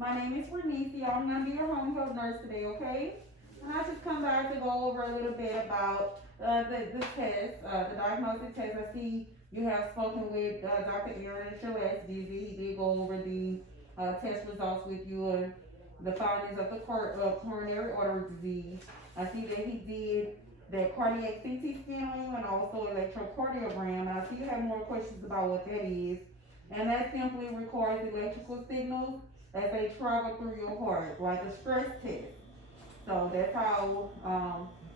My name is Renisi. I'm going to be your home health nurse today, okay? And I just come back to go over a little bit about the test, the diagnostic test. I see you have spoken with Dr. Aaron at your last visit. He did go over the test results with you and the findings of the coronary artery disease. I see that he did the cardiac CT scanning and also electrocardiogram. I see you have more questions about what that is. And that simply requires electrical signals as they travel through your heart, like a stress test. So that's how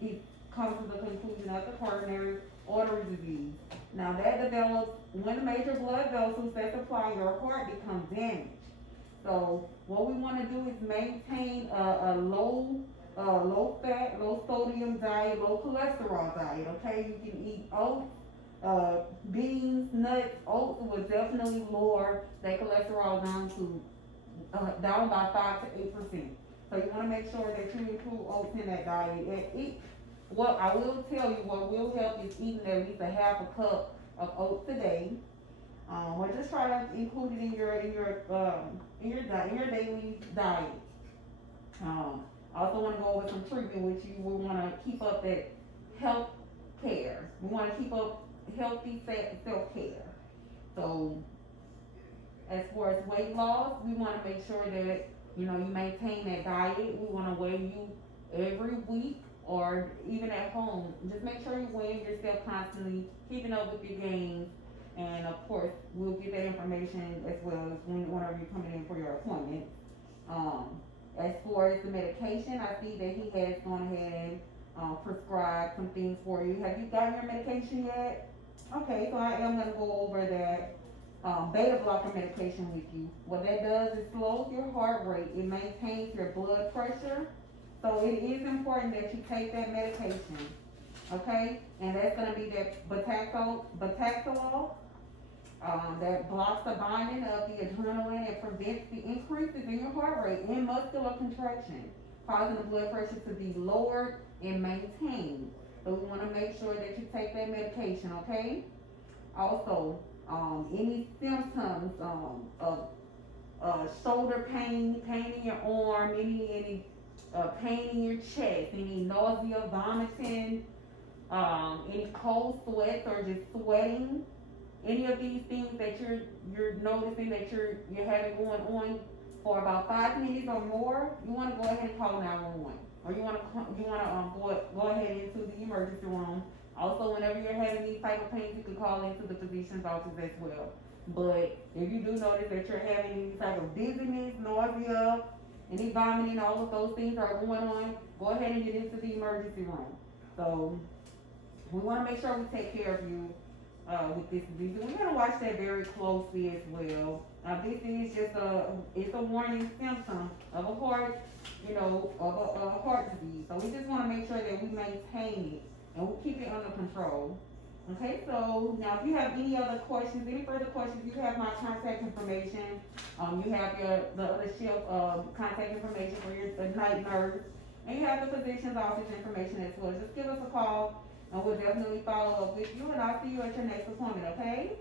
it comes to the conclusion of the coronary artery disease. Now that develops when the major blood vessels that supply your heart become damaged. So what we want to do is maintain a low fat, low sodium diet, low cholesterol diet. Okay, you can eat oats, beans, nuts. Oats will definitely lower that cholesterol down by 5 to 8%. So you want to make sure that you include oats in that diet. What I will tell you, what will help is eating at least a half a cup of oats a day. Or just try to include it in your daily diet. I also want to go over some treatment which you will want to keep up that health care. We want to keep up healthy self care. So as far as weight loss, we want to make sure that you maintain that diet. We want to weigh you every week or even at home. Just make sure you're weighing yourself constantly, keeping up with your gains. And of course, we'll get that information as well as whenever you're coming in for your appointment. As far as the medication, I see that he has gone ahead and prescribed some things for you. Have you gotten your medication yet? Okay, so I am going to go over that beta blocker medication with you. What that does is slows your heart rate. It maintains your blood pressure. So it is important that you take that medication. Okay, and that's going to be that betaxolol. That blocks the binding of the adrenaline and prevents the increases in your heart rate and muscular contraction, causing the blood pressure to be lowered and maintained. So we want to make sure that you take that medication, okay? Also, any symptoms of shoulder pain, pain in your arm, any pain in your chest, any nausea, vomiting, any cold sweats or just sweating. Any of these things that you're noticing that you're having going on for about 5 minutes or more, you want to go ahead and call 911, or you want to go ahead into the emergency room. Also, whenever you're having these type of pains, you can call into the physician's office as well. But if you do notice that you're having any type of dizziness, nausea, any vomiting, all of those things are going on, go ahead and get into the emergency room. So we want to make sure we take care of you with this disease. We're going to watch that very closely as well. This is just it's a warning symptom of a heart, of a heart disease. So we just want to make sure that we maintain it and we keep it under control. Okay, so now if you have any other questions, any further questions, you have my contact information. You have the other shift contact information for the night nurse, and you have the physician's office information as well. Just give us a call and we'll definitely follow up with you, and I'll see you at your next appointment, okay?